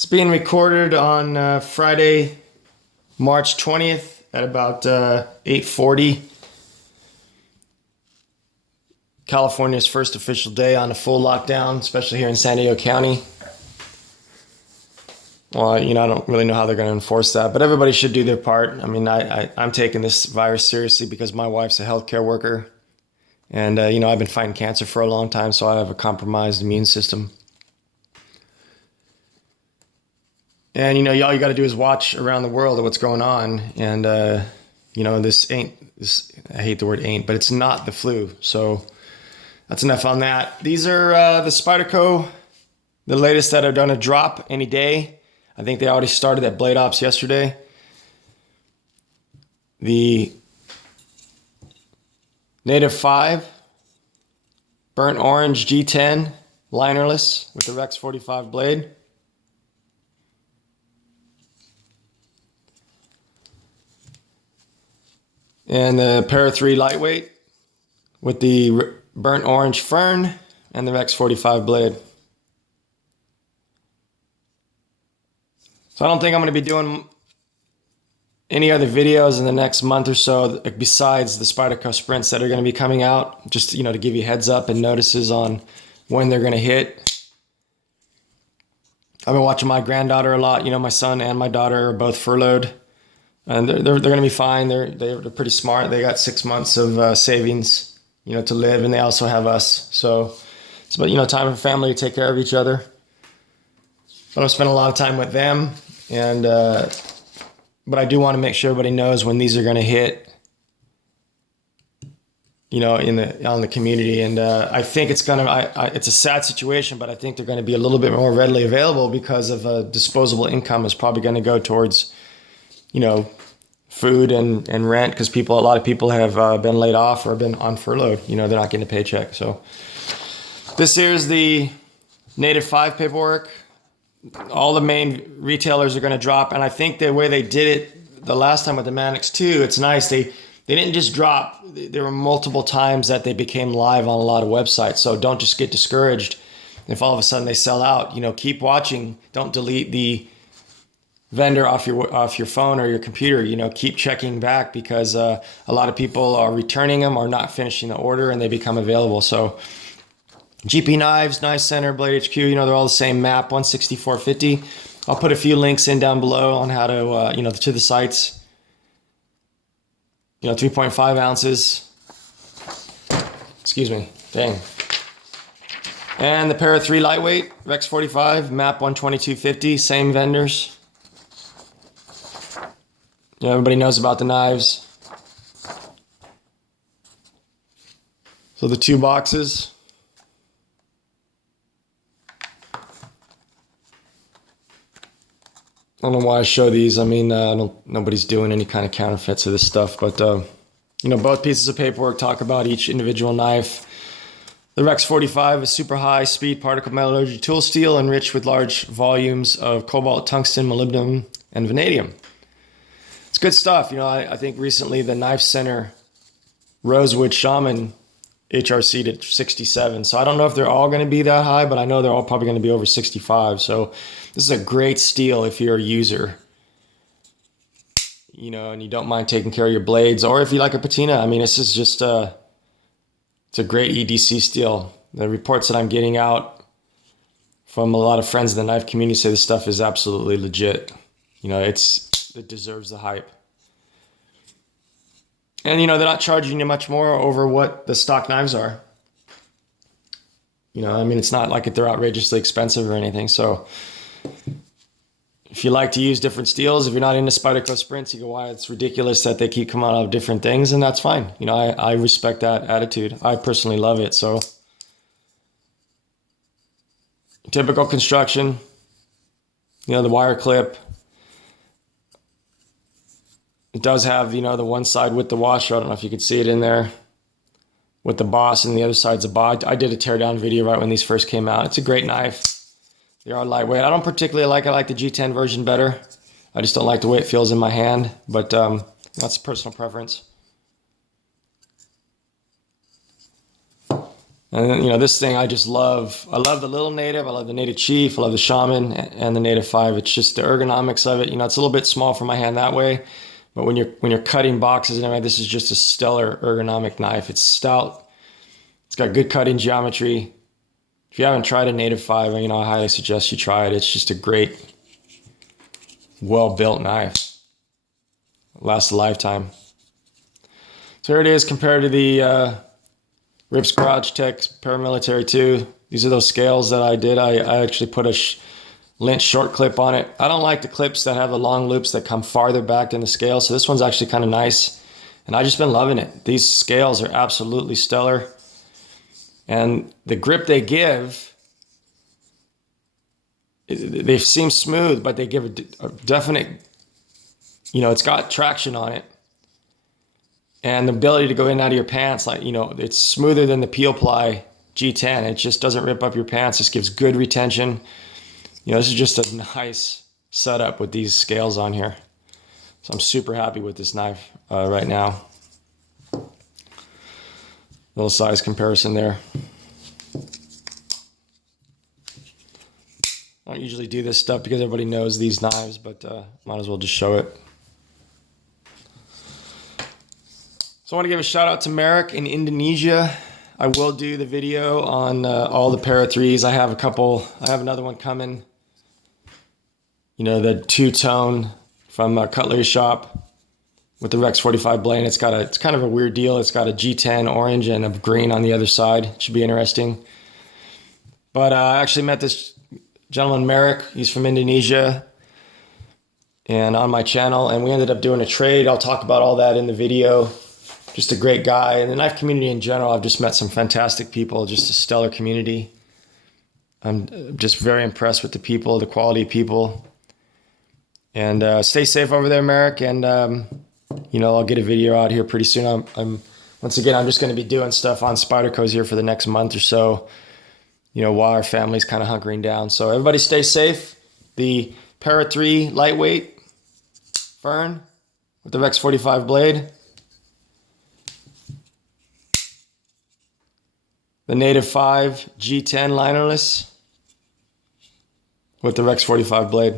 It's being recorded on Friday, March 20th at about 8:40. California's first official day on a full lockdown, especially here in San Diego County. Well, I don't really know how they're going to enforce that, but everybody should do their part. I mean, I'm taking this virus seriously because my wife's a healthcare worker. And, I've been fighting cancer for a long time, so I have a compromised immune system. And, all you got to do is watch around the world of what's going on. And, I hate the word ain't, but it's not the flu. So that's enough on that. These are the Spyderco, the latest that are going to drop any day. I think they already started at Blade Ops yesterday. The Native 5 Burnt Orange G10 Linerless with the REX45 blade. And the Para 3 Lightweight with the Burnt Orange Fern and the REX45 blade. So I don't think I'm going to be doing any other videos in the next month or so besides the Spyderco Sprints that are going to be coming out, just to give you heads up and notices on when they're going to hit. I've been watching my granddaughter a lot. My son and my daughter are both furloughed, and they're going to be fine. They're pretty smart. They got 6 months of savings, to live, and they also have us. So it's about time for family to take care of each other. But I've spent a lot of time with them, and but I do want to make sure everybody knows when these are going to hit, on the community. And I think it's it's a sad situation, but I think they're going to be a little bit more readily available because of disposable income is probably going to go towards, food and rent, because a lot of people have been laid off or been on furlough. They're not getting a paycheck. So this here's the Native 5 paperwork. All the main retailers are going to drop, and I think the way they did it the last time with the Mannix 2, it's nice. They didn't just drop. There were multiple times that they became live on a lot of websites, so don't just get discouraged if all of a sudden they sell out. Keep watching. Don't delete the vendor off your phone or your computer. Keep checking back, because a lot of people are returning them or not finishing the order, and they become available. So GP Knives, Knife Center, Blade HQ, they're all the same map, 164.50. I'll put a few links in down below on how to, to the sites. 3.5 ounces. Excuse me, dang. And the Para 3 Lightweight, REX45, map 122.50, same vendors. Everybody knows about the knives. So the 2 boxes. I don't know why I show these. I mean, nobody's doing any kind of counterfeits of this stuff, but both pieces of paperwork talk about each individual knife. The REX45 is super high speed particle metallurgy tool steel enriched with large volumes of cobalt, tungsten, molybdenum, and vanadium. It's good stuff. I think recently the Knife Center Rosewood Shaman HRC'd at 67. So I don't know if they're all going to be that high, but I know they're all probably going to be over 65. So this is a great steel if you're a user, and you don't mind taking care of your blades, or if you like a patina. I mean, this is just it's a great EDC steel. The reports that I'm getting out from a lot of friends in the knife community say this stuff is absolutely legit. It deserves the hype. And, they're not charging you much more over what the stock knives are. It's not like they're outrageously expensive or anything. So if you like to use different steels, if you're not into Spyderco Sprints, you go, why it's ridiculous that they keep coming out of different things, and that's fine. I respect that attitude. I personally love it. So typical construction, the wire clip. It does have, the one side with the washer. I don't know if you can see it in there with the boss, and the other side's a bod. I did a teardown video right when these first came out. It's a great knife. They are lightweight. I don't particularly like it. I like the G10 version better. I just don't like the way it feels in my hand, but that's a personal preference. And you know, this thing I just love. I love the little native. I love the native chief. I love the shaman and the native 5. It's just the ergonomics of it. You know, it's a little bit small for my hand that way, but when you're cutting boxes and everything, this is just a stellar ergonomic knife. It's stout. It's got good cutting geometry. If you haven't tried a native 5, you know, I highly suggest you try it. It's just a great, well-built knife. It lasts a lifetime. So here it is compared to the Rips Garage Tech Paramilitary 2. These are those scales that I did. I actually put a lint short clip on it. I don't like the clips that have the long loops that come farther back than the scale. So this one's actually kind of nice. And I've just been loving it. These scales are absolutely stellar. And the grip they give, they seem smooth, but they give a definite, you know, it's got traction on it. And the ability to go in and out of your pants, like, you know, it's smoother than the Peel Ply G10. It just doesn't rip up your pants. This gives good retention. You know, this is just a nice setup with these scales on here. So I'm super happy with this knife right now. Little size comparison there. I don't usually do this stuff because everybody knows these knives, but might as well just show it. So I want to give a shout out to Merrick in Indonesia. I will do the video on all the Para 3s. I have a couple. I have another one coming. You know, the two-tone from Cutlery Shop with the REX45 blade. It's kind of a weird deal. It's got a G10 orange and a green on the other side. It should be interesting. But I actually met this gentleman, Merrick. He's from Indonesia and on my channel. And we ended up doing a trade. I'll talk about all that in the video. Just a great guy. And the knife community in general, I've just met some fantastic people. Just a stellar community. I'm just very impressed with the people, the quality of people. And stay safe over there, Merrick. And you know, I'll get a video out here pretty soon. Once again, I'm just going to be doing stuff on Spyderco's here for the next month or so, you know, while our family's kind of hunkering down. So everybody stay safe. The Para 3 Lightweight FRN with the REX45 blade. The Native 5 G10 Linerless with the REX45 blade.